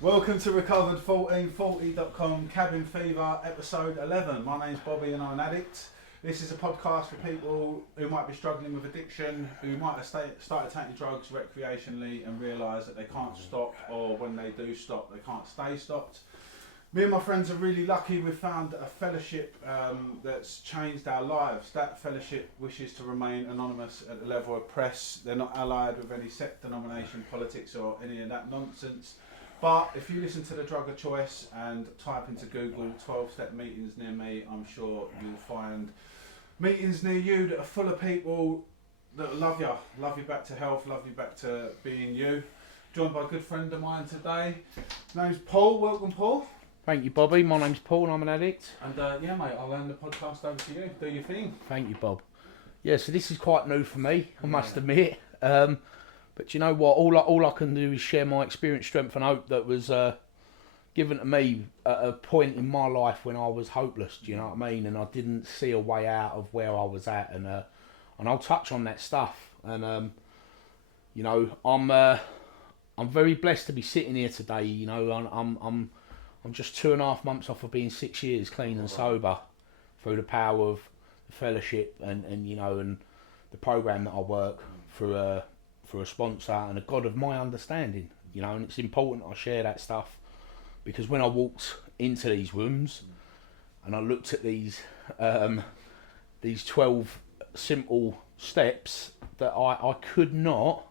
Welcome to Recovered1440.com Cabin Fever episode 11. My name's Bobby and I'm an addict. This is a podcast for people who might be struggling with addiction, who might have started taking drugs recreationally and realise that they can't stop, or when they do stop, they can't stay stopped. Me and my friends are really lucky. We've found a fellowship that's changed our lives. That fellowship wishes to remain anonymous at the level of press. They're not allied with any sect, denomination, politics or any of that nonsense. But if you listen to the drug of choice and type into Google 12-step meetings near me, I'm sure you'll find meetings near you that are full of people that love you back to health, love you back to being you. Joined by a good friend of mine today. His name's Paul. Welcome, Paul. Thank you, Bobby. My name's Paul and I'm an addict. And yeah, mate, I'll hand the podcast over to you. Do your thing. Thank you, Bob. Yeah, so this is quite new for me, I must admit. But you know what? All I can do is share my experience, strength and hope that was given to me at a point in my life when I was hopeless, do you know what I mean? And I didn't see a way out of where I was at. And I'll touch on that stuff. And, you know, I'm very blessed to be sitting here today. You know, I'm just 2.5 months off of being 6 years clean and sober through the power of the fellowship and you know, and the program that I work through a sponsor and a God of my understanding, you know. And it's important I share that stuff because when I walked into these rooms and I looked at these 12 simple steps that I could not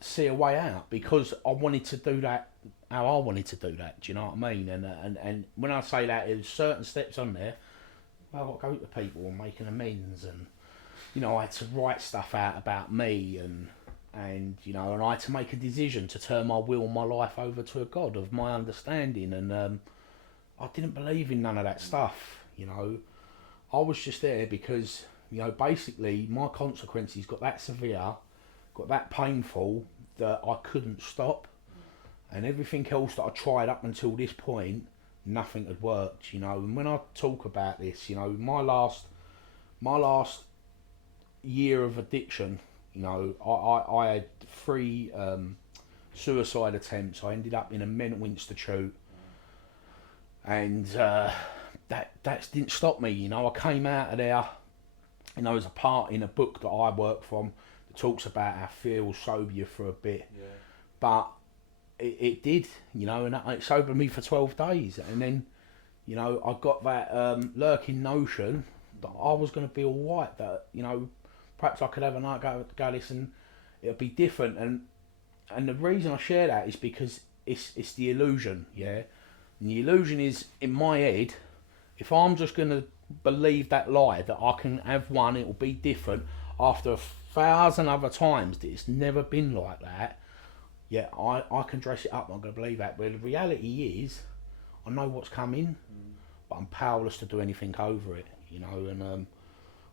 see a way out because I wanted to do that how I wanted to do that, do you know what I mean? And when I say that, there's certain steps on there, well, I've got to go to people and make an amends, and you know, I had to write stuff out about me, and you know, and I had to make a decision to turn my will and my life over to a God of my understanding, and I didn't believe in none of that stuff, you know. I was just there because, you know, basically my consequences got that severe, got that painful that I couldn't stop. And everything else that I tried up until this point, nothing had worked, you know. And when I talk about this, you know, my last year of addiction, you know, I had 3 suicide attempts. I ended up in a mental institute, and that didn't stop me, you know. I came out of there, you know, there's a part in a book that I work from that talks about how fear will sober you for a bit, but it did, you know, and it sobered me for 12 days. And then, you know, I got that lurking notion that I was going to be all right, that, you know, perhaps I could have a night go this and it'll be different. And the reason I share that is because it's the illusion, yeah? And the illusion is, in my head, if I'm just going to believe that lie, that I can have one, it'll be different, after 1,000 other times that it's never been like that, yeah, I can dress it up, I'm going to believe that. But the reality is, I know what's coming, but I'm powerless to do anything over it, you know.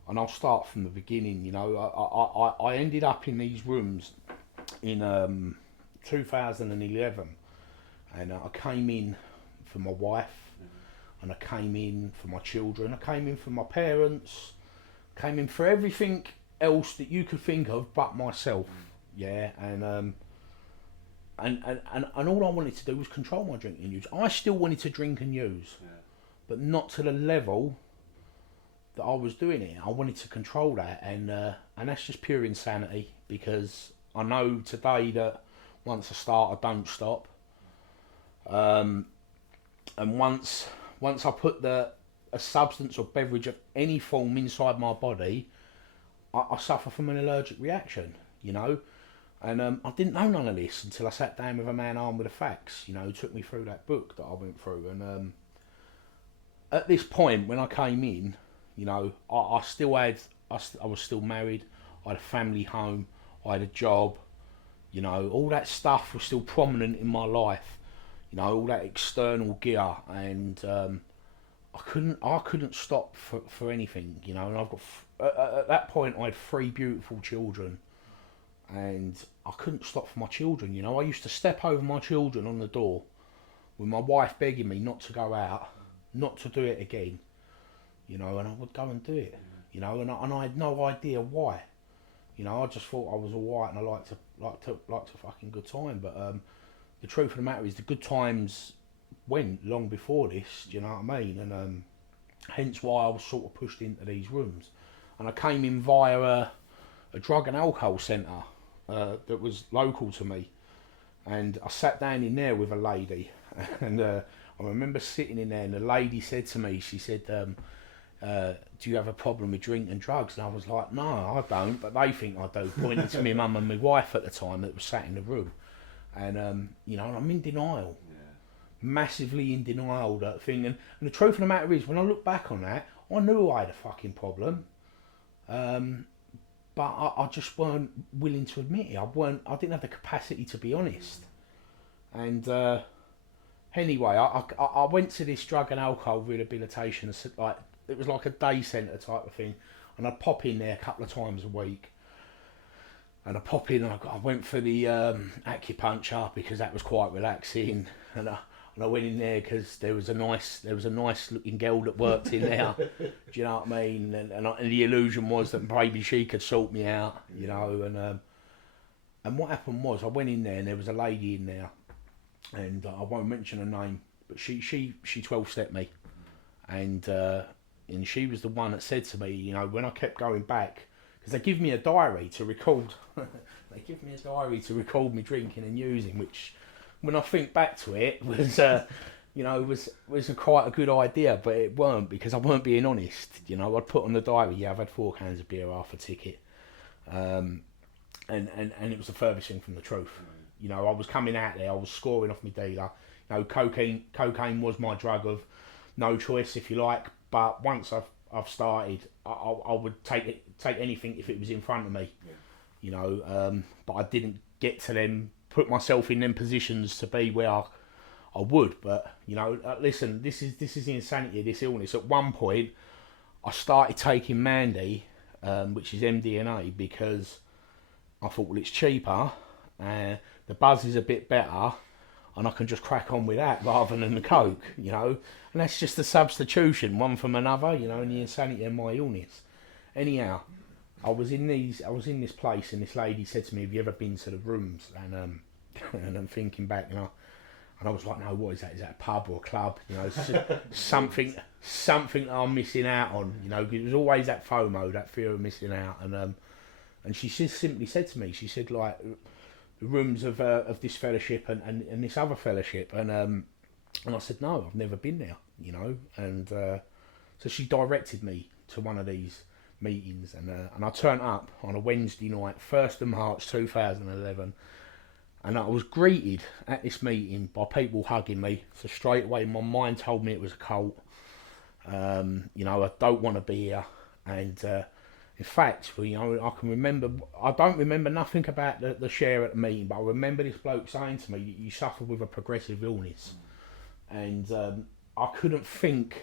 And I'll start from the beginning, you know. I ended up in these rooms in 2011, and I came in for my wife, and I came in for my children, I came in for my parents, came in for everything else that you could think of but myself, yeah. And all I wanted to do was control my drinking and use. I still wanted to drink and use, but not to the level that I was doing it. I wanted to control that, and that's just pure insanity, because I know today that once I start, I don't stop. And once I put a substance or beverage of any form inside my body, I suffer from an allergic reaction, you know. And I didn't know none of this until I sat down with a man armed with the facts, you know, who took me through that book that I went through. And at this point, when I came in, you know, I was still married, I had a family home, I had a job, you know, all that stuff was still prominent in my life, you know, all that external gear, and I couldn't stop for anything, you know. And I've got at that point I had 3 beautiful children. And I couldn't stop for my children, you know. I used to step over my children on the door with my wife begging me not to go out, not to do it again, you know, and I would go and do it, you know, and I had no idea why, you know. I just thought I was alright and I liked to fucking good time. But the truth of the matter is the good times went long before this. Do you know what I mean? And hence why I was sort of pushed into these rooms, and I came in via a drug and alcohol centre that was local to me, and I sat down in there with a lady, and I remember sitting in there, and the lady said to me, she said, do you have a problem with drink and drugs? And I was like, no, I don't, but they think I do, pointing to my mum and my wife at the time that was sat in the room. And, you know, I'm in denial, massively in denial, that thing. And the truth of the matter is, when I look back on that, I knew I had a fucking problem. But I just weren't willing to admit it. I didn't have the capacity to be honest. And anyway, I went to this drug and alcohol rehabilitation, like, it was like a day centre type of thing, and I'd pop in there a couple of times a week. And I pop in, and I went for the acupuncture because that was quite relaxing, and I went in there because there was a nice looking girl that worked in there. Do you know what I mean? And the illusion was that maybe she could sort me out, you know. And what happened was, I went in there and there was a lady in there, and I won't mention her name, but she 12-stepped me, and she was the one that said to me, you know, when I kept going back, because they give me a diary to record. They give me a diary to record me drinking and using, which, when I think back to it, was you know, was quite a good idea, but it weren't, because I weren't being honest. You know, I'd put on the diary, yeah, I've had 4 cans of beer, half a ticket, and it was the furthest thing from the truth. You know, I was coming out there, I was scoring off my dealer. You know, cocaine was my drug of no choice, if you like. But once I've started, I would take anything if it was in front of me. Yeah. You know, but I didn't get to them, put myself in them positions to be where I would. But you know, listen, this is the insanity of this illness. At one point, I started taking Mandy, which is MDMA, because I thought, well, it's cheaper, the buzz is a bit better, and I can just crack on with that rather than the coke, you know. And that's just a substitution, one from another, you know, and the insanity of my illness. Anyhow, I was in this place, and this lady said to me, "Have you ever been to the rooms?" And and I'm thinking back, you know, and I was like, "No, what is that? Is that a pub or a club? You know, something that I'm missing out on, you know." Because it was always that FOMO, that fear of missing out, and she just simply said to me, she said, like, the rooms of this fellowship and this other fellowship, and I said, no, I've never been there, you know. And so she directed me to one of these meetings, and I turned up on a Wednesday night, 1st of March 2011, and I was greeted at this meeting by people hugging me. So straight away my mind told me it was a cult. You know, I don't want to be here. And in fact, you know, I don't remember nothing about the share at the meeting, but I remember this bloke saying to me that you suffer with a progressive illness. And I couldn't think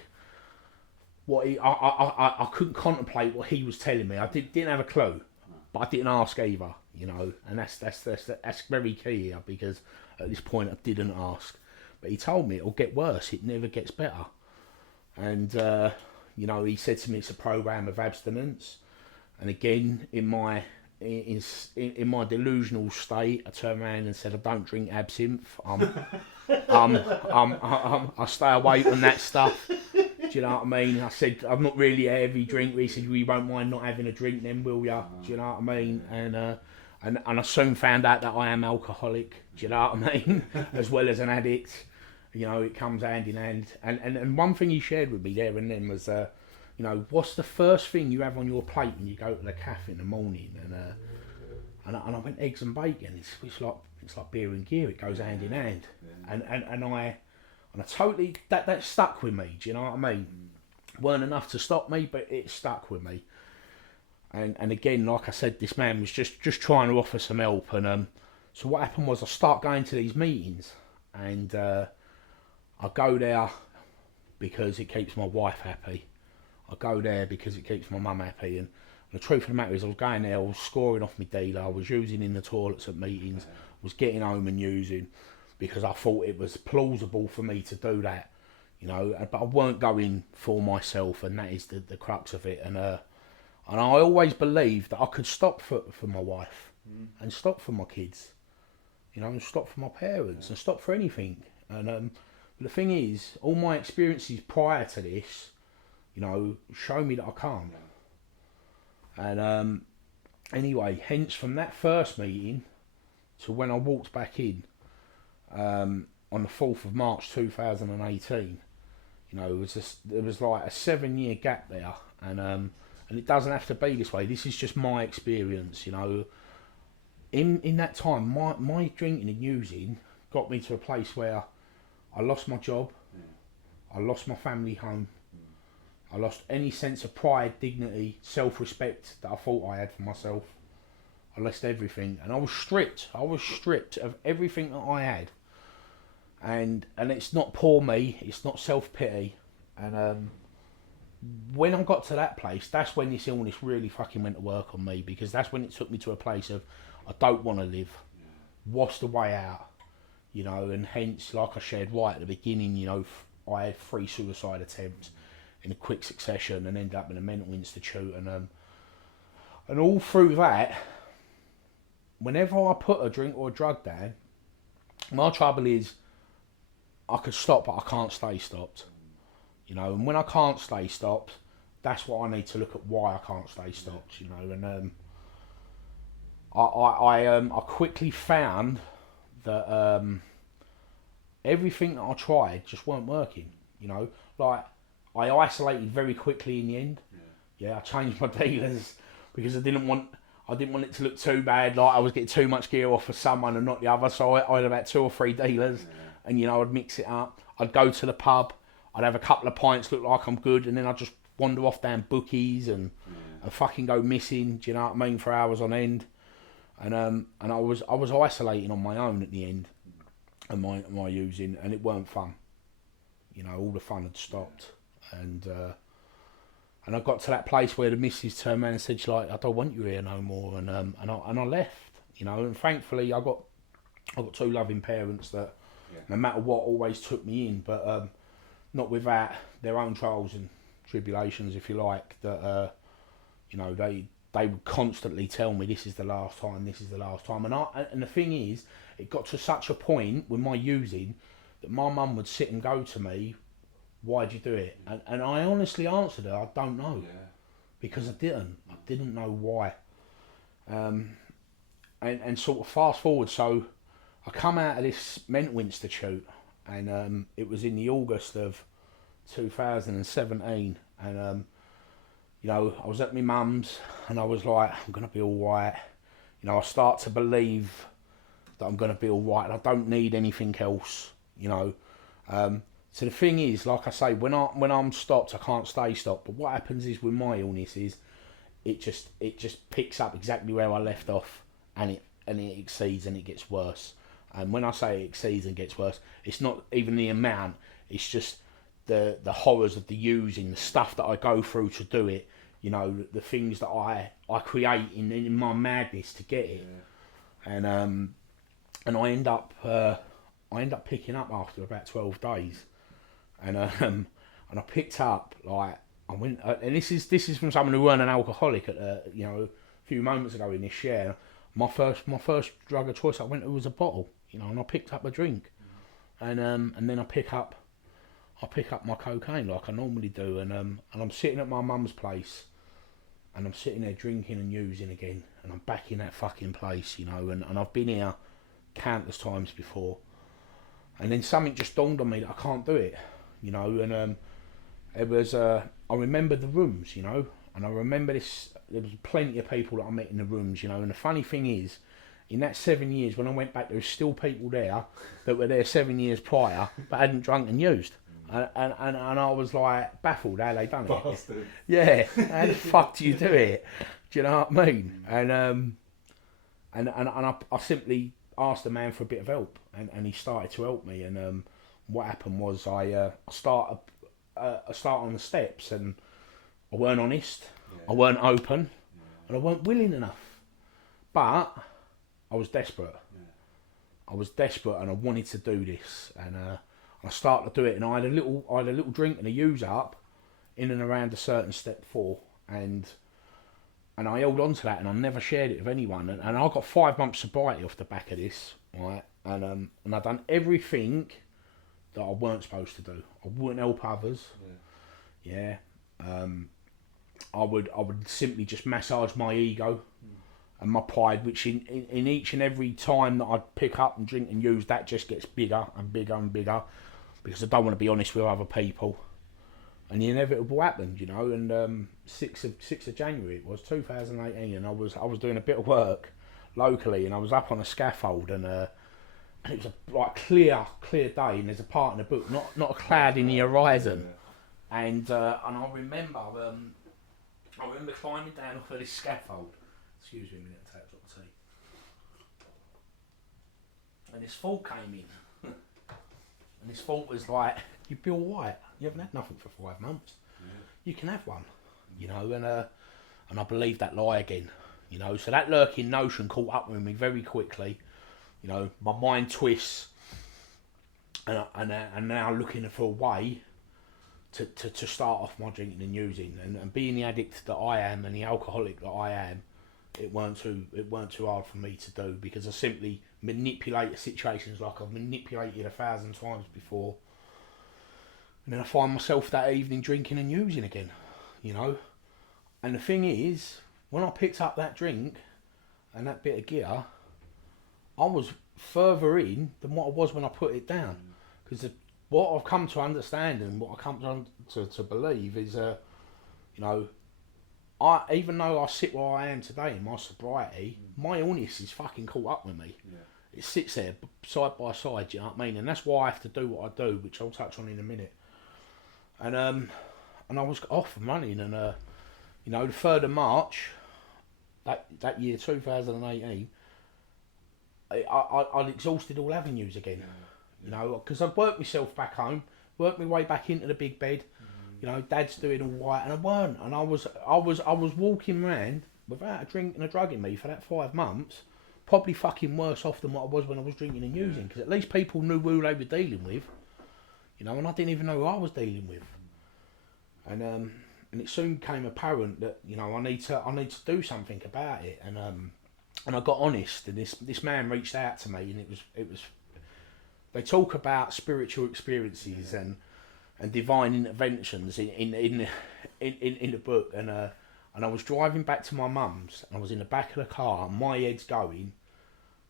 what I couldn't contemplate what he was telling me. I didn't have a clue, but I didn't ask either, you know. And that's very key here, because at this point I didn't ask. But he told me it'll get worse, it never gets better. And you know, he said to me it's a program of abstinence. And again, in my delusional state, I turned around and said, I don't drink absinthe. I stay away from that stuff. Do you know what I mean? I said, I'm not really a heavy drinker. He said, well, you won't mind not having a drink then, will ya? Do you know what I mean? And I soon found out that I am alcoholic. Do you know what I mean? As well as an addict. You know, it comes hand in hand. And one thing he shared with me there and then was, you know, what's the first thing you have on your plate when you go to the cafe in the morning? And I went, eggs and bacon. It's like beer and gear. It goes hand in hand. And I totally, that stuck with me. Do you know what I mean? Weren't enough to stop me, but it stuck with me. And again, like I said, this man was just trying to offer some help. And so what happened was, I start going to these meetings, and I go there because it keeps my wife happy. I go there because it keeps my mum happy. And the truth of the matter is, I was going there, I was scoring off my dealer, I was using in the toilets at meetings, was getting home and using, because I thought it was plausible for me to do that, you know. But I weren't going for myself, and that is the crux of it. And I always believed that I could stop for my wife and stop for my kids, you know, and stop for my parents and stop for anything. And the thing is, all my experiences prior to this, you know, show me that I can't. And anyway, hence from that first meeting to when I walked back in on the 4th of March 2018, you know, there was like a 7-year gap there, and it doesn't have to be this way. This is just my experience, you know. In that time, my drinking and using got me to a place where I lost my job, I lost my family home, I lost any sense of pride, dignity, self-respect that I thought I had for myself. I lost everything, and I was stripped of everything that I had. And it's not poor me, it's not self-pity. And when I got to that place, that's when this illness really fucking went to work on me, because that's when it took me to a place of, I don't want to live. What's the way out? You know, and hence, like I shared right at the beginning, you know, I had 3 suicide attempts in a quick succession and ended up in a mental institute. And all through that, whenever I put a drink or a drug down, my trouble is, I could stop, but I can't stay stopped. You know, and when I can't stay stopped, that's what I need to look at why I can't stay stopped. You know, and I quickly found that everything that I tried just weren't working. You know, like I isolated very quickly in the end. Yeah, I changed my dealers because I didn't want it to look too bad, like I was getting too much gear off of someone and not the other. So I had about 2 or 3 dealers. And, you know, I'd mix it up. I'd go to the pub. I'd have a couple of pints, look like I'm good. And then I'd just wander off down bookies and fucking go missing, do you know what I mean, for hours on end. And I was isolating on my own at the end of my using. And it weren't fun. You know, all the fun had stopped. And I got to that place where the missus turned around and said, she's like, I don't want you here no more. And I left, you know. And thankfully, I got 2 loving parents that, no matter what, always took me in, but not without their own trials and tribulations, if you like, that, you know, they would constantly tell me, this is the last time, this is the last time. And the thing is, it got to such a point with my using that my mum would sit and go to me, why'd you do it? And I honestly answered her, I don't know. Because I didn't know why. And sort of fast forward, so I come out of this mental institute, and it was in the August of 2017, and you know, I was at my mum's, and I was like, I'm gonna be all right. You know, I start to believe that I'm gonna be all right, and I don't need anything else. You know, so the thing is, like I say, when I'm stopped, I can't stay stopped. But what happens is with my illness is, it just picks up exactly where I left off, and it exceeds and it gets worse. And when I say it exceeds and gets worse, it's not even the amount, it's just the horrors of the using, the stuff that I go through to do it, you know, the things that I create in my madness to get it. And I end up picking up after about 12 days. And I picked up, like, I went, and this is from someone who weren't an alcoholic at you know, a few moments ago in this share. My first drug of choice I went to was a bottle, you know, and I picked up a drink, and then I pick up my cocaine like I normally do, and I'm sitting at my mum's place, and I'm sitting there drinking and using again, and I'm back in that fucking place, you know, and I've been here countless times before, and then something just dawned on me that I can't do it, you know, and it was I remember the rooms, you know, and I remember this. There was plenty of people that I met in the rooms, you know, and the funny thing is, in that 7 years, when I went back, there was still people there that were there 7 years prior, but hadn't drunk and used. And I was like baffled how they done it. Bastard. Yeah, how the fuck do you do it? Do you know what I mean? And I simply asked the man for a bit of help, and he started to help me. And what happened was I start on the steps, and I weren't honest. I weren't open, and I weren't willing enough. But I was desperate. I was desperate, and I wanted to do this. And I started to do it, and I had a little drink and a use up in and around a certain step 4, and I held on to that, and I never shared it with anyone. And I got 5 months sobriety off the back of this, right? And I done everything that I weren't supposed to do. I wouldn't help others. Yeah. I would simply just massage my ego and my pride, which in each and every time that I pick up and drink and use, that just gets bigger and bigger and bigger, because I don't want to be honest with other people. And the inevitable happened, you know. And 6th of January it was 2018, and I was doing a bit of work locally, and I was up on a scaffold, and it was a clear day, and there's a part in the book, not a cloud in the horizon, and I remember climbing down off of this scaffold. Excuse me a minute, I'll take a drop of tea. And this thought came in, and this thought was like, "You'd be all right. You haven't had nothing for 5 months. You can have one, you know." And I believed that lie again, you know. So that lurking notion caught up with me very quickly, you know. My mind twists, and now looking for a way to start off my drinking and using, and being the addict that I am and the alcoholic that I am, it weren't too hard for me to do, because I simply manipulate situations like I've manipulated 1,000 times before. And then I find myself that evening drinking and using again, you know. And the thing is, when I picked up that drink and that bit of gear, I was further in than what I was when I put it down. Because what I've come to understand and what I come to believe is, you know, even though I sit where I am today in my sobriety, my illness is fucking caught up with me. Yeah. It sits there side by side, you know what I mean? And that's why I have to do what I do, which I'll touch on in a minute. And I was off and running, and you know, the 3rd of March, that year 2018, I'd exhausted all avenues again. You know, because I'd worked myself back home, worked my way back into the big bed. You know, Dad's doing all right, and I weren't. And I was walking around without a drink and a drug in me for that 5 months, probably fucking worse off than what I was when I was drinking and using. Because at least people knew who they were dealing with. You know, and I didn't even know who I was dealing with. And it soon became apparent that, you know, I need to do something about it. And I got honest, and this man reached out to me, and it was. They talk about spiritual experiences and divine interventions in the book, and I was driving back to my mum's, and I was in the back of the car, and my head's going,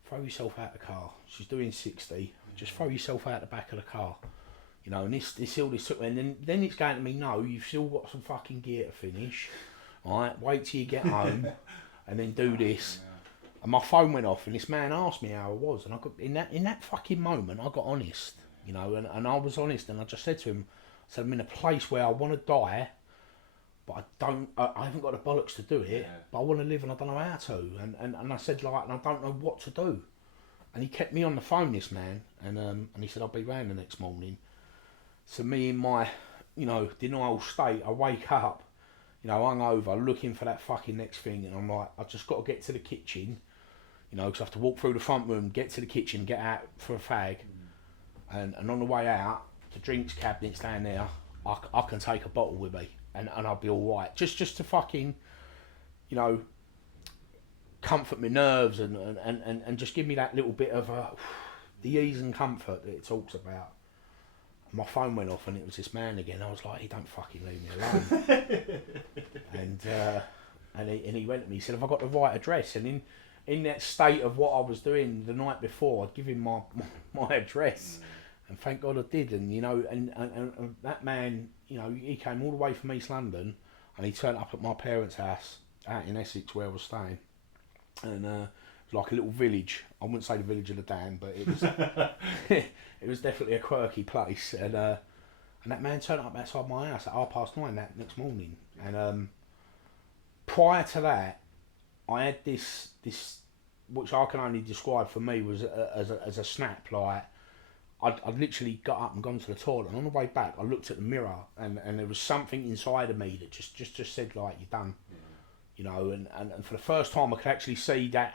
throw yourself out the car. She's doing 60. Just throw yourself out the back of the car. You know, and this all this took me, and then it's going to me, no, you've still got some fucking gear to finish. Alright, wait till you get home and then do this. And my phone went off, and this man asked me how I was, and I got in that fucking moment I got honest, you know, and I was honest, and I just said to him, I said, I'm in a place where I want to die, but I haven't got the bollocks to do it, but I want to live and I don't know how to, and I said, like, and I don't know what to do. And he kept me on the phone, this man, and he said, I'll be round the next morning. So me in my, you know, denial state, I wake up, you know, hungover, looking for that fucking next thing, and I'm like, I just got to get to the kitchen, you know, because I have to walk through the front room, get to the kitchen, get out for a fag, and on the way out, the drinks cabinet's down there, I can take a bottle with me, and I'll be alright, just to fucking, you know, comfort my nerves, and just give me that little bit of the ease and comfort that it talks about. My phone went off, and it was this man again. I was like, he don't fucking leave me alone. and he went to me, he said, have I got the right address? And in that state of what I was doing the night before, I'd give him my address, and thank God I did. And you know, and that man, you know, he came all the way from East London, and he turned up at my parents' house out in Essex where I was staying, and it was like a little village. I wouldn't say the village of the Dam, but it was it was definitely a quirky place. And that man turned up outside my house at 9:30 that next morning. And prior to that, I had this which I can only describe for me was as a snap. Like I'd literally got up and gone to the toilet, and on the way back I looked at the mirror, and there was something inside of me that just said, like, you're done. You know, and for the first time I could actually see that.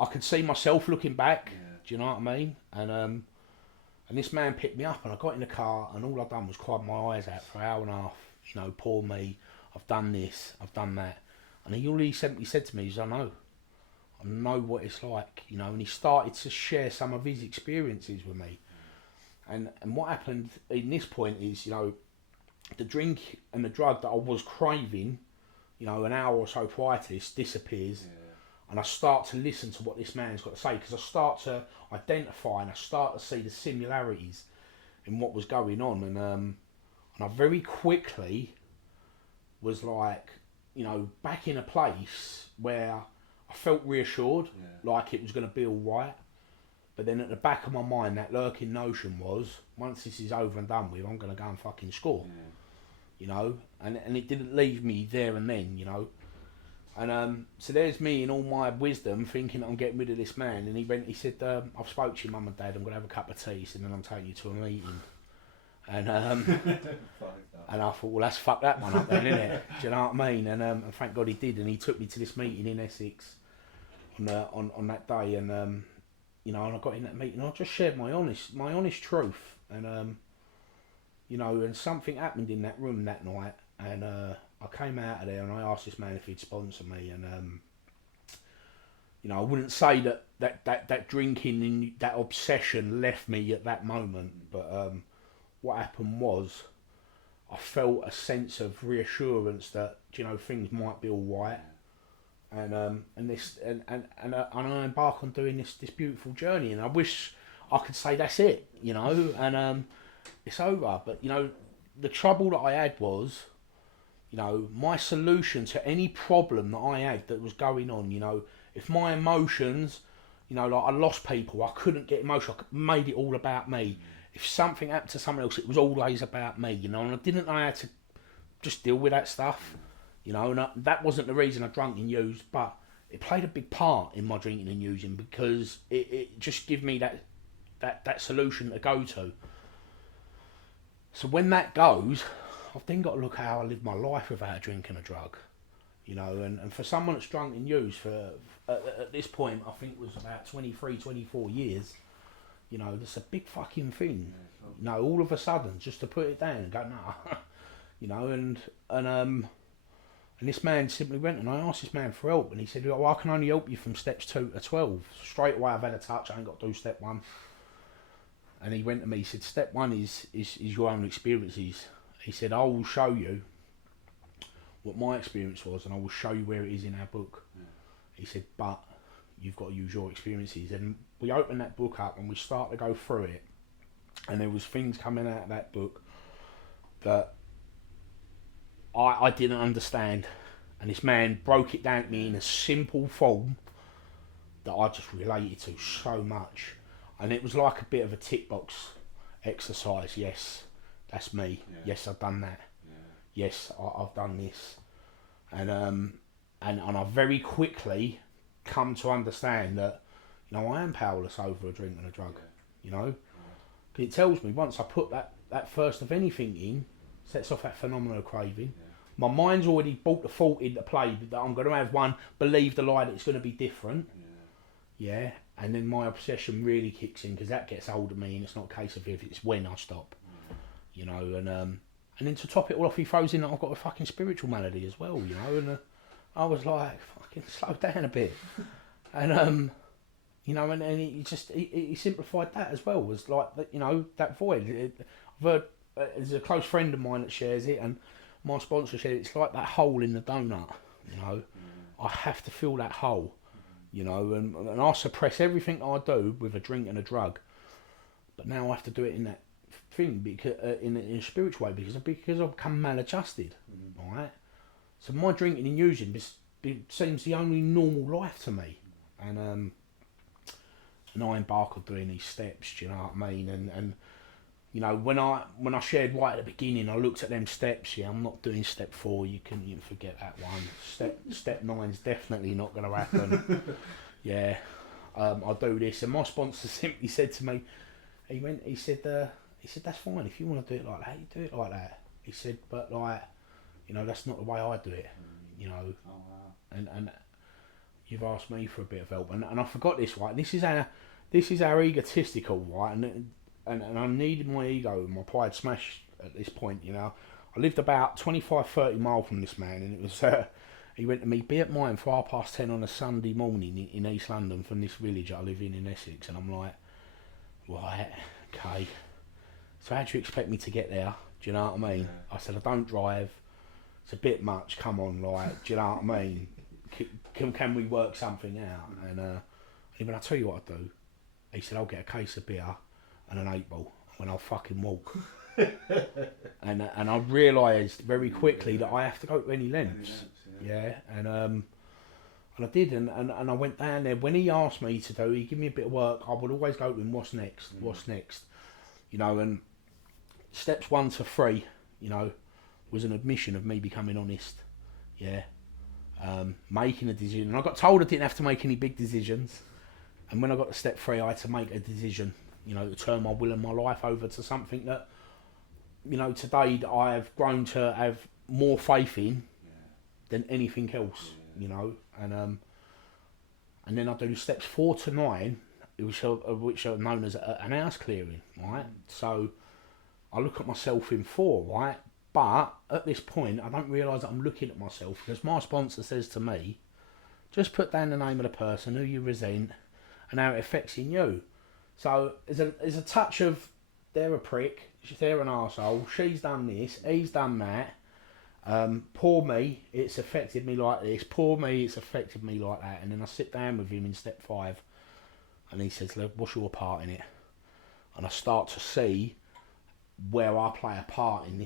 I could see myself looking back. Do you know what I mean? And this man picked me up, and I got in the car, and all I'd done was cry my eyes out for an hour and a half. You know, poor me. I've done this, I've done that. And he all he said to me is, I I know what it's like, you know. And he started to share some of his experiences with me. And what happened in this point is, you know, the drink and the drug that I was craving, you know, an hour or so prior to this disappears. Yeah. And I start to listen to what this man's got to say, because I start to identify and I start to see the similarities in what was going on. And I very quickly was like, you know, back in a place where I felt reassured, like it was going to be all right. But then at the back of my mind, that lurking notion was, once this is over and done with, I'm going to go and fucking score. Yeah. You know, and it didn't leave me there and then, you know. And so there's me in all my wisdom thinking I'm getting rid of this man. And he said, I've spoke to your mum and dad, I'm going to have a cup of tea, he said, and then I'm taking you to a meeting. And and I thought, well, let's fuck that one up then, innit? Do you know what I mean? And thank God he did, and he took me to this meeting in Essex on that day. And you know, and I got in that meeting, and I just shared my honest truth. And you know, and something happened in that room that night, and I came out of there and I asked this man if he'd sponsor me. And you know, I wouldn't say that drinking and that obsession left me at that moment, but what happened was I felt a sense of reassurance that, you know, things might be all right. And I embark on doing this beautiful journey, and I wish I could say that's it, you know, and it's over. But you know, the trouble that I had was, you know, my solution to any problem that I had that was going on, you know, if my emotions, you know, like I lost people, I couldn't get emotional, I made it all about me. If something happened to someone else, it was always about me, you know, and I didn't know how to just deal with that stuff, you know, and that wasn't the reason I drank and used, but it played a big part in my drinking and using, because it just gave me that solution to go to. So when that goes, I've then got to look at how I live my life without a drink and a drug, you know, and for someone that's drunk and used for, at this point, I think it was about 23, 24 years, you know, that's a big fucking thing, you know, all of a sudden, just to put it down and go, nah, you know, and this man simply went, and I asked this man for help, and he said, well, I can only help you from steps 2 to 12. Straight away, I've had a touch, I ain't got to do step 1. And he went to me, he said, step 1 is your own experiences. He said, I will show you what my experience was, and I will show you where it is in our book. Yeah. He said, but you've got to use your experiences. And we opened that book up and we start to go through it, and there was things coming out of that book that I didn't understand, and this man broke it down to me in a simple form that I just related to so much. And it was like a bit of a tick box exercise. Yes, that's me. Yeah. Yes, I've done that. Yeah. Yes, I've done this. And I very quickly come to understand that, you know, I am powerless over a drink and a drug. Yeah. You know, it tells me once I put that first of anything in, sets off that phenomenal craving. Yeah. My mind's already brought the thought into play that I'm going to have one, believe the lie that it's going to be different. Yeah. And then my obsession really kicks in, because that gets hold of me, and it's not a case of if, it's when I stop. You know, and then to top it all off, he throws in that I've got a fucking spiritual malady as well, you know, and I was like, fucking slow down a bit. And, you know, and he simplified that as well, was like, you know, that void. I've heard, there's a close friend of mine that shares it, and my sponsor said it's like that hole in the donut, you know. I have to fill that hole, you know, and I suppress everything I do with a drink and a drug, but now I have to do it in that thing, because in a spiritual way, because I've become maladjusted, right? So my drinking and using seems the only normal life to me, and I embark on doing these steps. Do you know what I mean? And you know, when I shared right at the beginning, I looked at them steps. Yeah, I'm not doing step 4. You can forget that one. Step 9's definitely not going to happen. Yeah, I'll do this. And my sponsor simply said to me, he said that's fine if you want to do it like that. You do it like that. He said, but like, you know, that's not the way I do it. You know, and you've asked me for a bit of help, and I forgot this, right? This is our egotistical, right? And I needed my ego and my pride smashed at this point, you know. I lived about 25-30 miles from this man, and He went to me, be at mine for 10:30 on a Sunday morning in East London from this village I live in Essex. And I'm like, right, okay. So how do you expect me to get there? Do you know what I mean? I said, I don't drive. It's a bit much. Come on, like, do you know what I mean? Can we work something out? And he went, I'll tell you what I'll do. He said, I'll get a case of beer and an 8-ball when I'll fucking walk. and I realised very quickly that I have to go to any lengths. And I did, and I went down there. When he asked me to do, he gave me a bit of work. I would always go to him, what's next, you know. And steps 1 to 3, you know, was an admission of me becoming honest, making a decision. And I got told I didn't have to make any big decisions, and when I got to step 3, I had to make a decision, you know, to turn my will and my life over to something that, you know, today I have grown to have more faith in than anything else, you know. And then I do steps 4 to 9, which are known as an house clearing, right? So I look at myself in 4, right? But at this point, I don't realise that I'm looking at myself, because my sponsor says to me, just put down the name of the person who you resent and how it affects in you. So there's a touch of, they're a prick, they're an arsehole, she's done this, he's done that. Poor me, it's affected me like this. Poor me, it's affected me like that. And then I sit down with him in step 5, and he says, "Look, what's your part in it?" And I start to see where I play a part in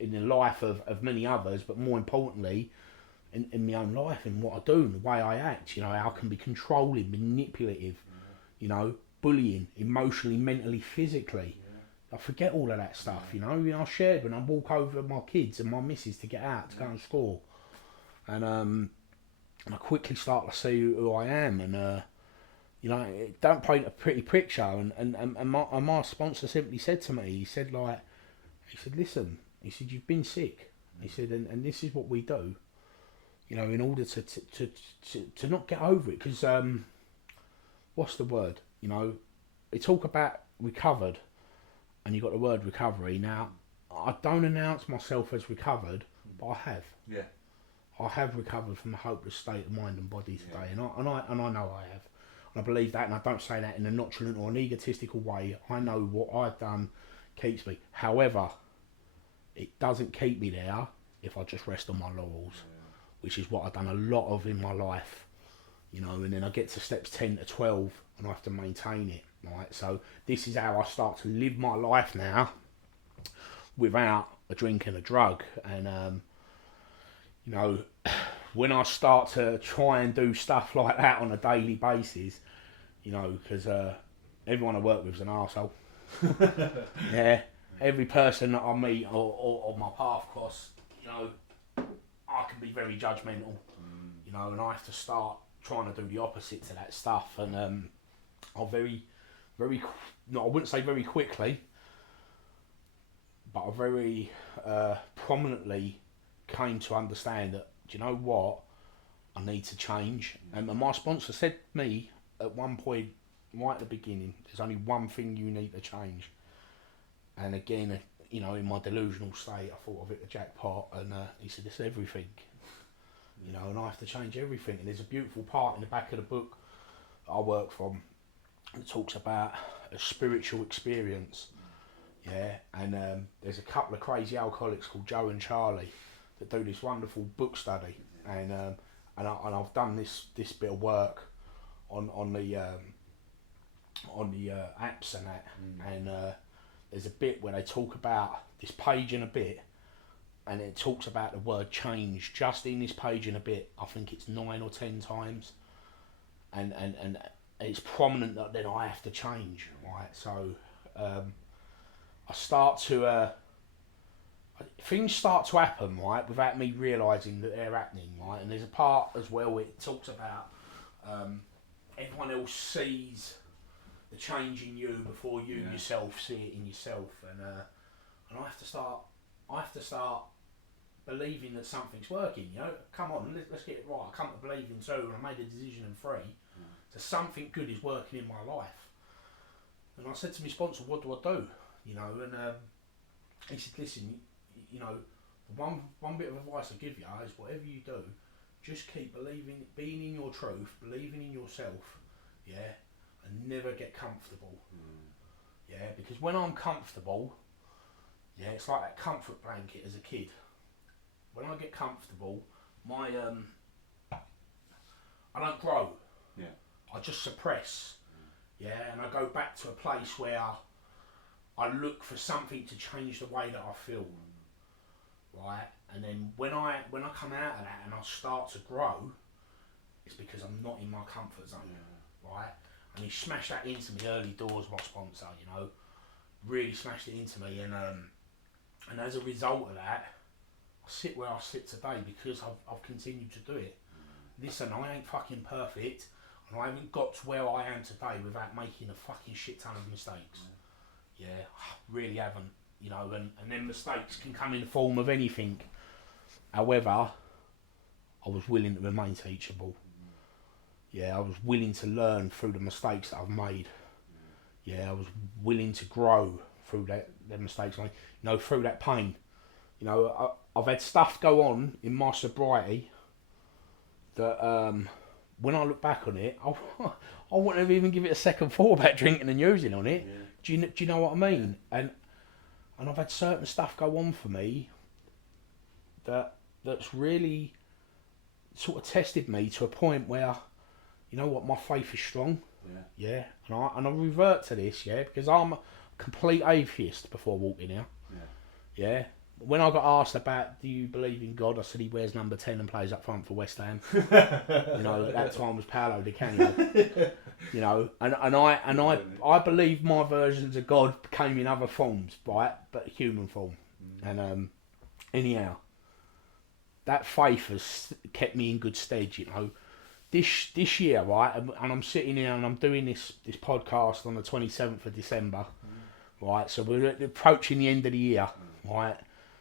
the life of many others, but more importantly, in my own life, in what I do, and the way I act. You know, how I can be controlling, manipulative, you know, bullying, emotionally, mentally, physically. I forget all of that stuff, you know. I shared when I walk over my kids and my missus to get out to go and score, and I quickly start to see who I am, and you know, it don't paint a pretty picture. And my sponsor simply said to me, he said, listen, he said, you've been sick, he said, and this is what we do, you know, in order to not get over it, because what's the word, you know, they talk about recovered. And you got the word recovery. Now, I don't announce myself as recovered, but I have. Yeah. I have recovered from a hopeless state of mind and body today, and I know I have. And I believe that, and I don't say that in a nonchalant or an egotistical way. I know what I've done keeps me. However, it doesn't keep me there if I just rest on my laurels, which is what I've done a lot of in my life, you know. And then I get to steps 10 to 12, and I have to maintain it. Right, so this is how I start to live my life now, without a drink and a drug. And you know, when I start to try and do stuff like that on a daily basis, you know, because everyone I work with is an arsehole. Every person that I meet or my path cross, you know, I can be very judgmental, you know, and I have to start trying to do the opposite to that stuff. And I'll I wouldn't say very quickly, but I very prominently came to understand that, do you know what, I need to change. And my sponsor said to me at one point, right at the beginning, there's only one thing you need to change. And again, you know, in my delusional state, I thought I've hit the jackpot, and he said, it's everything. You know, and I have to change everything. And there's a beautiful part in the back of the book that I work from. It talks about a spiritual experience, and there's a couple of crazy alcoholics called Joe and Charlie that do this wonderful book study, and I've done this bit of work on the apps and that, and there's a bit where they talk about this page in a bit, and it talks about the word change just in this page in a bit. I think it's 9 or 10 times, and it's prominent that then I have to change, right? So I start to things start to happen, right, without me realising that they're happening, right? And there's a part as well where it talks about everyone else sees the change in you before you yourself see it in yourself, and I have to start believing that something's working. You know, come on, let's get it right. I come to believe in 2, and I made a decision in 3. So something good is working in my life. And I said to my sponsor, what do I do? You know, and he said, listen, you know, One bit of advice I give you is whatever you do, just keep being in your truth, believing in yourself, yeah, and never get comfortable, yeah, because when I'm comfortable, yeah, it's like that comfort blanket as a kid. When I get comfortable, my I don't grow. Yeah. I just suppress. Yeah, and I go back to a place where I look for something to change the way that I feel. Right? And then when I come out of that and I start to grow, it's because I'm not in my comfort zone. Yeah. Right? And he smashed that into me early doors, my sponsor, you know. Really smashed it into me, and as a result of that, I sit where I sit today because I've continued to do it. Listen, I ain't fucking perfect, and I haven't got to where I am today without making a fucking shit ton of mistakes. Yeah, I really haven't, you know, and then mistakes can come in the form of anything. However, I was willing to remain teachable. Yeah, I was willing to learn through the mistakes that I've made. Yeah, I was willing to grow through the mistakes I made, you know, through that pain. You know, I've had stuff go on in my sobriety that when I look back on it, I wouldn't have even give it a second thought about drinking and using on it. Yeah. Do you know what I mean? And I've had certain stuff go on for me that's really sort of tested me to a point where, you know what, my faith is strong. Yeah. And I revert to this, yeah, because I'm a complete atheist before walking here. Yeah. When I got asked about, do you believe in God, I said he wears number 10 and plays up front for West Ham. You know, at that time was Paolo Di Canio. You know, and I believe my versions of God came in other forms, right? But human form. And anyhow, that faith has kept me in good stead, you know. This year, right, and I'm sitting here and I'm doing this podcast on the 27th of December, right, so we're approaching the end of the year, right.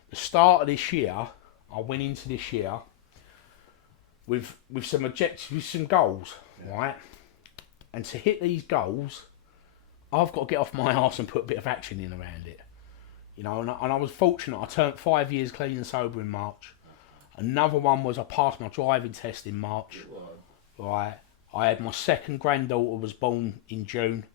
The start of this year, I went into this year with some objectives, with some goals, right, and to hit these goals, I've got to get off my arse and put a bit of action in around it, you know, and I was fortunate, I turned 5 years clean and sober in March. Another one was I passed my driving test in March. Right, I had my second granddaughter was born in June.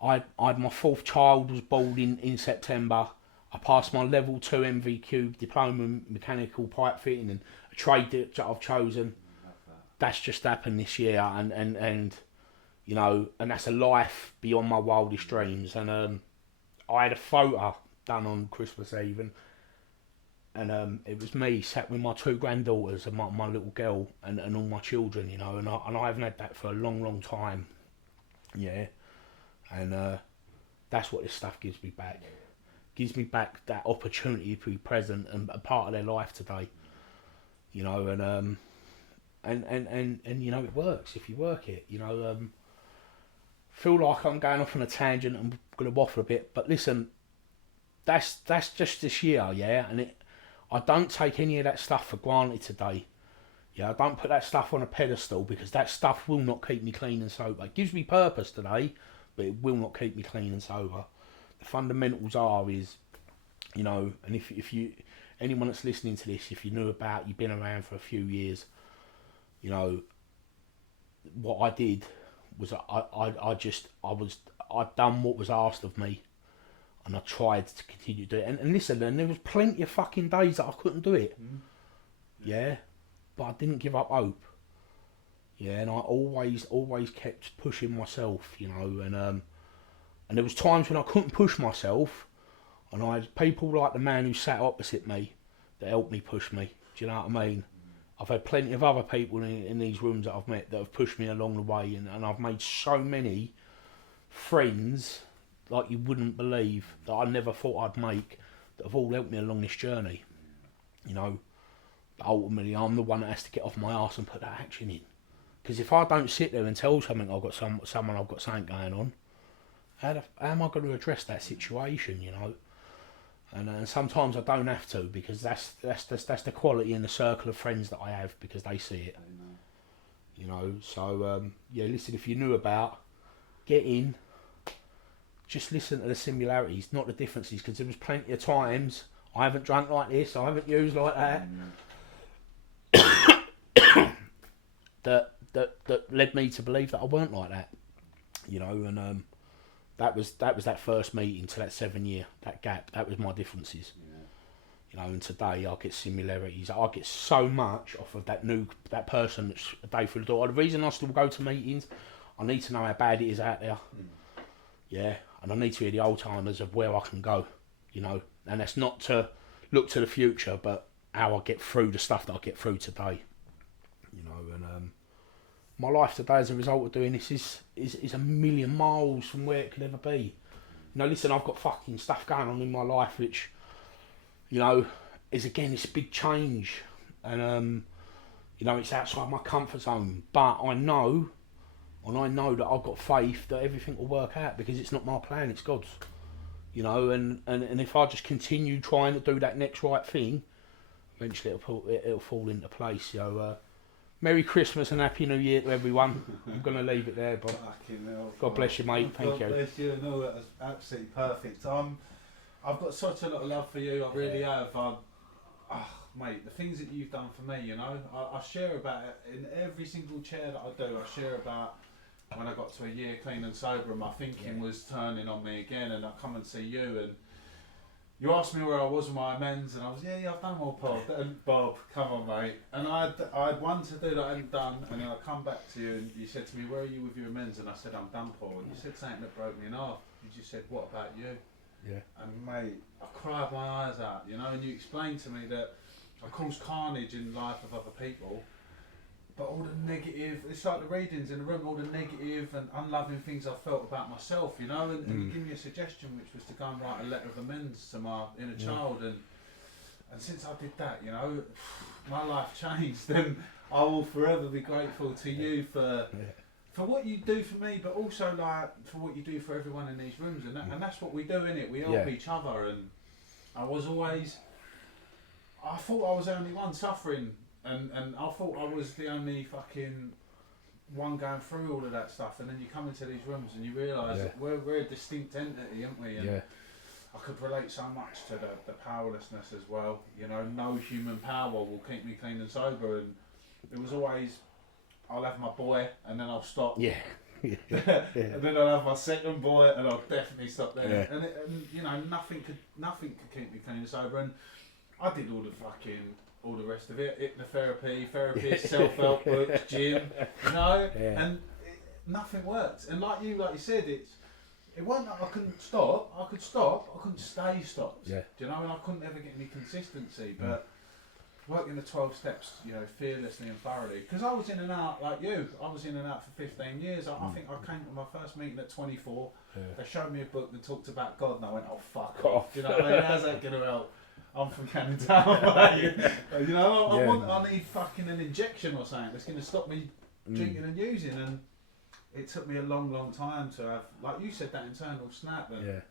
I had my fourth child was born in September. I passed my level 2 MVQ diploma in mechanical pipe fitting and a trade that I've chosen. That's just happened this year, and you know, and that's a life beyond my wildest dreams. And I had a photo done on Christmas Eve, and it was me sat with my 2 granddaughters and my little girl and all my children, you know, and I haven't had that for a long time, yeah, and that's what this stuff gives me back. Gives me back that opportunity to be present and a part of their life today, you know, and you know, it works if you work it, you know. Feel like I'm going off on a tangent, I'm going to waffle a bit, but listen, that's just this year, yeah, and I don't take any of that stuff for granted today. Yeah, I don't put that stuff on a pedestal because that stuff will not keep me clean and sober. It gives me purpose today, but it will not keep me clean and sober. The fundamentals is, you know, and if you, anyone that's listening to this, if you knew about, you've been around for a few years, you know, what I did was I'd done what was asked of me. And I tried to continue to do it. And listen, and there was plenty of fucking days that I couldn't do it. Yeah. But I didn't give up hope. Yeah, and I always kept pushing myself, you know, and there was times when I couldn't push myself, and I had people like the man who sat opposite me that helped me push me. Do you know what I mean? I've had plenty of other people in these rooms that I've met that have pushed me along the way, and I've made so many friends like you wouldn't believe that I never thought I'd make, that have all helped me along this journey, you know. But ultimately I'm the one that has to get off my arse and put that action in, because if I don't sit there and tell someone I've got something going on, how am I going to address that situation, you know? And sometimes I don't have to, because that's the quality in the circle of friends that I have, because they see it, you know. So yeah, listen, if you knew about, get in. Just listen to the similarities, not the differences, because there was plenty of times I haven't drunk like this, I haven't used like that. That led me to believe that I weren't like that, you know, and that was that first meeting to that 7 year, that gap, that was my differences. You know, and today I get similarities. I get so much off of that person that's a day through the door. The reason I still go to meetings, I need to know how bad it is out there. Yeah, and I need to hear the old timers of where I can go, you know, and that's not to look to the future, but how I get through the stuff that I get through today, you know, and my life today as a result of doing this is a million miles from where it could ever be. You know, listen, I've got fucking stuff going on in my life which, you know, is again this big change, and you know, it's outside my comfort zone, but I know that I've got faith that everything will work out, because it's not my plan, it's God's, you know, and if I just continue trying to do that next right thing, eventually it'll fall into place. So Merry Christmas and Happy New Year to everyone. I'm going to leave it there, but God bless you, mate. Thank you. God bless you. No, that was absolutely perfect. I've got such a lot of love for you. I really have. Mate, the things that you've done for me, you know, I share about it in every single chair that I do. I share about when I got to a year clean and sober, and my thinking was turning on me again, and I come and see you, and you asked me where I was with my amends, and I was, yeah, I've done all, Bob. And Bob, come on, mate. And I had one to do that I hadn't done, and then I come back to you, and you said to me, where are you with your amends? And I said, I'm done, Paul. And you said something that broke me in half. You just said, what about you? Yeah. And mate, I cried my eyes out, you know, and you explained to me that I cause carnage in the life of other people, but all the negative, it's like the readings in the room, all the negative and unloving things I felt about myself, you know, and you give me a suggestion, which was to go and write a letter of amends to my inner child, and since I did that, you know, my life changed, and I will forever be grateful to you for what you do for me, but also like for what you do for everyone in these rooms, and that's what we do, innit? We help each other, and I thought I was the only one suffering, and I thought I was the only fucking one going through all of that stuff, and then you come into these rooms and you realise that we're a distinct entity, aren't we? And I could relate so much to the powerlessness as well, you know, no human power will keep me clean and sober, and it was always, I'll have my boy and then I'll stop. And then I'll have my second boy and I'll definitely stop there. And you know, nothing could keep me clean and sober, and I did all the rest of it, hypnotherapy, self-help books, gym, you know, and nothing worked. And like you said, it wasn't that I couldn't stop. I could stop. I couldn't stay stopped. Do you know? And I couldn't ever get any consistency. But working the 12 steps, you know, fearlessly and thoroughly. Because I was in and out like you. I was in and out for 15 years. I think I came to my first meeting at 24. They showed me a book that talked about God, and I went, oh fuck off. Do you know what I mean? How's that going to help? I'm from Canning Town, you know, I need fucking an injection or something that's going to stop me drinking and using, and it took me a long, long time to have, like you said, that internal snap, and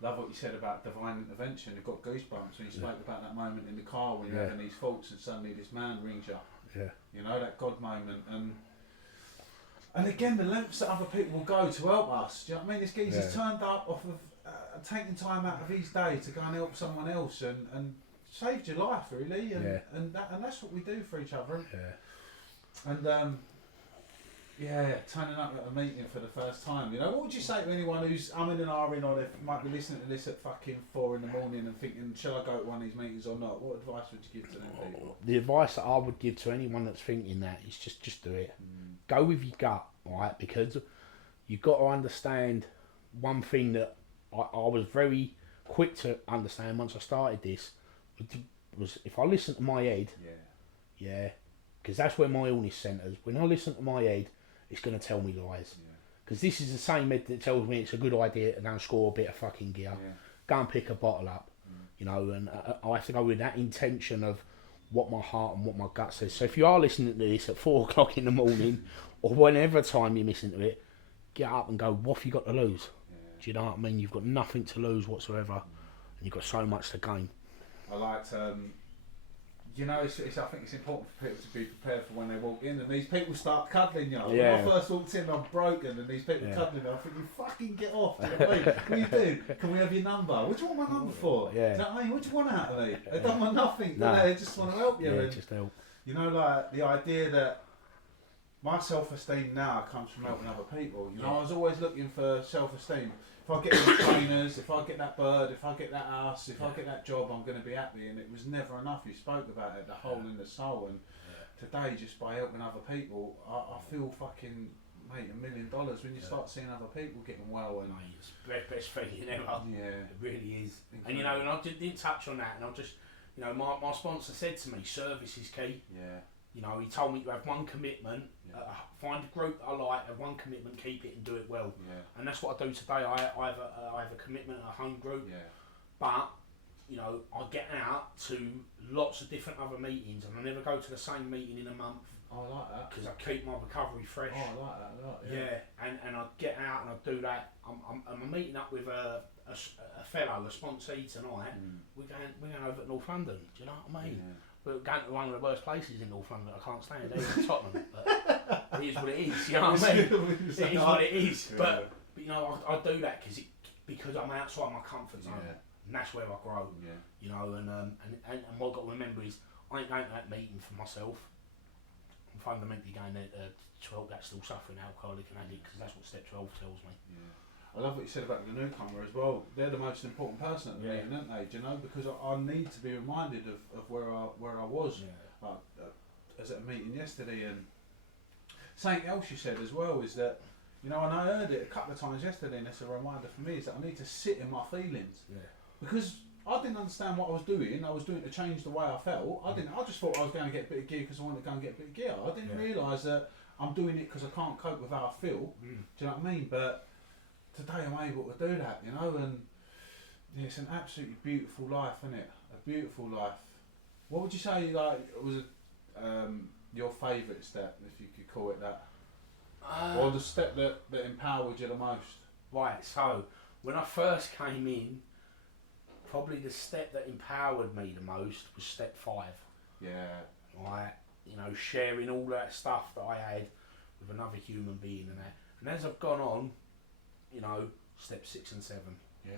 love what you said about divine intervention. It got goosebumps when you spoke about that moment in the car when you're having these thoughts and suddenly this man rings you up, you know, that God moment, and again, the lengths that other people will go to help us. Do you know what I mean? This geezer's turned up off of taking time out of his day to go and help someone else, and saved your life, really, and that's what we do for each other. And turning up at a meeting for the first time, you know, what would you say to anyone who's umming and ahhing, or they might be listening to this at fucking 4 in the morning and thinking, shall I go to one of these meetings or not? What advice would you give to them people? The advice that I would give to anyone that's thinking that is just do it. Go with your gut, right? Because you've got to understand one thing that I was very quick to understand once I started this, was if I listen to my head, because that's where my illness centres. When I listen to my head, it's going to tell me lies. Because this is the same head that tells me it's a good idea to go and score a bit of fucking gear, go and pick a bottle up, you know, and I have to go with that intention of what my heart and what my gut says. So if you are listening to this at 4 o'clock in the morning, or whenever time you're listening to it, get up and go, what have you got to lose? Do you know what I mean? You've got nothing to lose whatsoever, and you've got so much to gain. I liked you know, I think it's important for people to be prepared for when they walk in, and these people start cuddling you. Yeah. When I first walked in, I'm broken, and these people cuddling me. I think, you fucking get off. Do you know what I mean? What do you do? Can we have your number? What do you want my number for? Yeah. Do you know what I mean? What do you want out of me? They don't want nothing. No. They just want to help you. Yeah, and, just help. you know, like the idea that my self-esteem now comes from helping other people. You know, I was always looking for self-esteem. If I get the trainers, if I get that bird, if I get that house, if I get that job, I'm going to be happy. And it was never enough. You spoke about it, the hole in the soul. And today, just by helping other people, I feel fucking, mate, $1 million when you start seeing other people getting well. And it's the best feeling ever. Yeah, it really is. And you know, and I didn't touch on that. And I just, you know, my sponsor said to me, service is key. Yeah. You know, he told me to have one commitment, find a group that I like, have one commitment, keep it and do it well. Yeah. And that's what I do today. I have a commitment, a home group. Yeah. But, you know, I get out to lots of different other meetings, and I never go to the same meeting in a month. Oh, I like that. Because I keep my recovery fresh. Oh, I like that a lot. Yeah. And I get out and I do that. I'm meeting up with a fellow, a sponsee tonight. We're going over to North London. Do you know what I mean? Yeah. We're going to one of the worst places in North London I can't stand. It's Tottenham, but it is what it is. You know what I mean? It is what it is. Yeah. But you know, I do that because I'm outside my comfort zone, and that's where I grow. Yeah. You know, and what I've got to remember is I ain't going to that meeting for myself. I'm fundamentally going there to help that still suffering alcoholic and addict, because that's what step 12 tells me. Yeah. I love what you said about the newcomer as well. They're the most important person at the meeting, aren't they? Do you know? Because I need to be reminded of where I was. Yeah. I was at a meeting yesterday, and something else you said as well is that, you know, and I heard it a couple of times yesterday, and it's a reminder for me, is that I need to sit in my feelings. Yeah. Because I didn't understand what I was doing. I was doing to change the way I felt. I just thought I was going to get a bit of gear because I wanted to go and get a bit of gear. I didn't realise that I'm doing it because I can't cope with how I feel. Do you know what I mean? But today I'm able to do that, you know, and it's an absolutely beautiful life, isn't it? A beautiful life. What would you say, like, was your favourite step, if you could call it that? Or the step that empowered you the most? Right, so when I first came in, probably the step that empowered me the most was step 5. Yeah. Right, you know, sharing all that stuff that I had with another human being and that. And as I've gone on, you know, step 6 and 7. Yeah.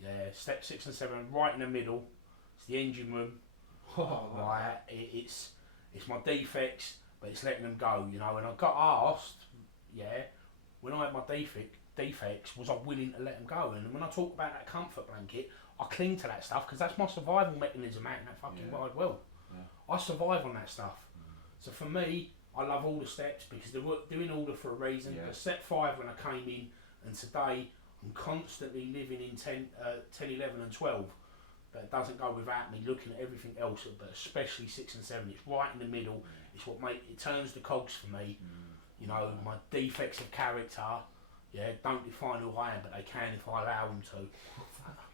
Yeah, step 6 and 7, right in the middle. It's the engine room. Right, it's my defects, but it's letting them go, you know. And I got asked, when I had my defects, was I willing to let them go? And when I talk about that comfort blanket, I cling to that stuff because that's my survival mechanism out in that fucking wide world. Yeah. I survive on that stuff. So for me, I love all the steps because they're in order for a reason. Yeah. Step 5 when I came in, and today I'm constantly living in 10, 11 and 12. But it doesn't go without me looking at everything else, but especially 6 and 7. It's right in the middle. It's what it turns the cogs for me. You know, my defects of character, don't define who I am, but they can if I allow them to.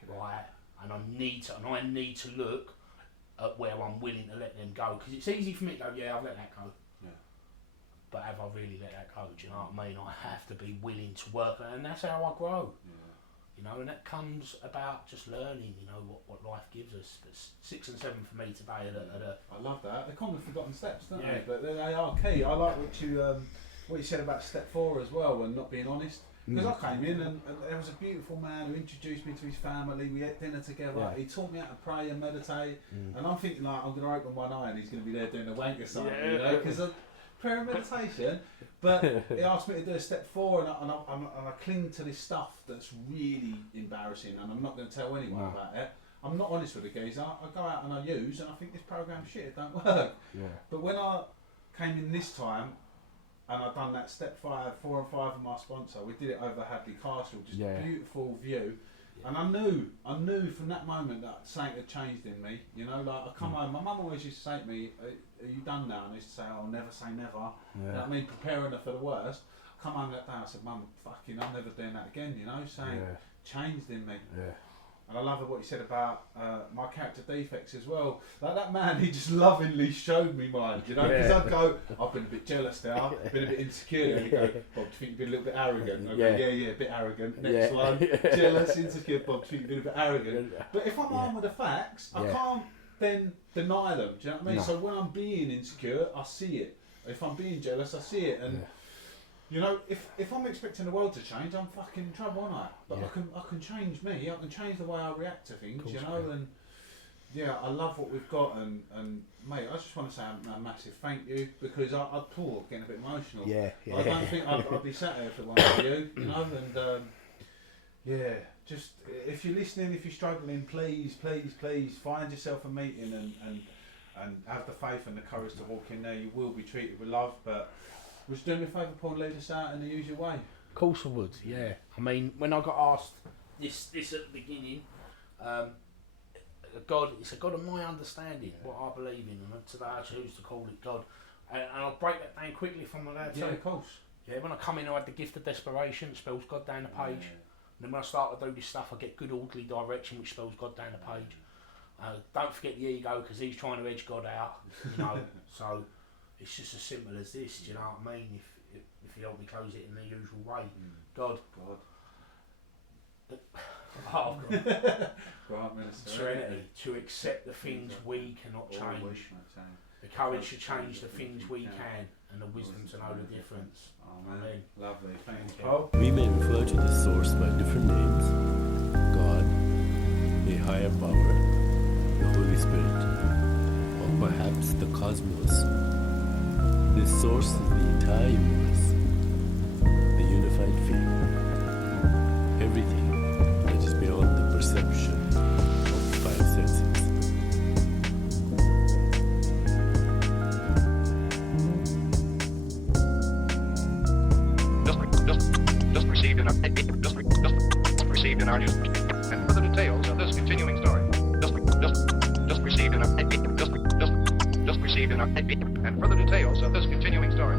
Right, and I need to look at where I'm willing to let them go, because it's easy for me to go, I've let that go. Yeah. But have I really let that go? Do you know what I mean? I have to be willing to work, and that's how I grow. Yeah. You know, and that comes about just learning, you know, what life gives us. But 6 and 7 for me today are I love that. They're kind of forgotten steps, don't they? But they are key. I like what you said about step 4 as well, and not being honest. Because I came in and there was a beautiful man who introduced me to his family. We ate dinner together. Yeah. He taught me how to pray and meditate. And I'm thinking, like, I'm going to open one eye and he's going to be there doing a wank or something, you know, because prayer and meditation. But he asked me to do a step 4, and I cling to this stuff that's really embarrassing, and I'm not going to tell anyone about it. I'm not honest with the geezer. I go out and I use, and I think this program's shit. It don't work. Yeah. But when I came in this time, and I've done that step 5, 4 and 5 with my sponsor. We did it over Hadley Castle, just a beautiful view. Yeah. And I knew from that moment that something had changed in me. You know, like I come home, my mum always used to say to me, are you done now? And I used to say, I'll never say never. Yeah. You know what I mean, preparing her for the worst. I come home that day, I said, Mum, fucking, I'm never doing that again, you know, something changed in me. Yeah. And I love what you said about my character defects as well. Like that man, he just lovingly showed me mine, you know, because I'd go, I've been a bit jealous now, I've been a bit insecure. And he'd go, Bob, do you think you've been a little bit arrogant? I'd go, a bit arrogant. Next one, jealous, insecure, Bob, do you think you've been a bit arrogant? But if I'm armed with the facts, I then deny them. Do you know what I mean? No. So when I'm being insecure, I see it. If I'm being jealous, I see it. And you know, if I'm expecting the world to change, I'm fucking in trouble, aren't I? But I can change me. I can change the way I react to things. You know, and yeah, I love what we've got. And mate, I just want to say a massive thank you, because I'd getting a bit emotional. Yeah. I don't think I'd be sat here if it weren't for you. You know, and yeah, just if you're listening, if you're struggling, please find yourself a meeting and have the faith and the courage to walk in there. You will be treated with love, but would you do me a favour, Paul, lead us out in the usual way? Of course I would, yeah. I mean, when I got asked this at the beginning, God, it's a God of my understanding, what I believe in, and today I choose to call it God. And I'll break that down quickly if I'm allowed to. Yeah, of course. Yeah, when I come in, I had the gift of desperation, spells God down the page. And then when I start to do this stuff, I get good orderly direction, which spells God down the page. Don't forget the ego, because he's trying to edge God out, you know. So it's just as simple as this. Do you know what I mean? If you help me close it in the usual way, God. Oh, God. Serenity to accept the things we cannot change. The courage to change the things we can, and the wisdom to know the difference. Amen. Lovely, thank you. We may refer to the source by different names: God, a higher power, the Holy Spirit, or perhaps the cosmos. This source is the entire universe, the unified field, everything that is beyond the perception of the five senses. Just received in our news, and further details of this continuing story. Just received in our and further details of this continuing story.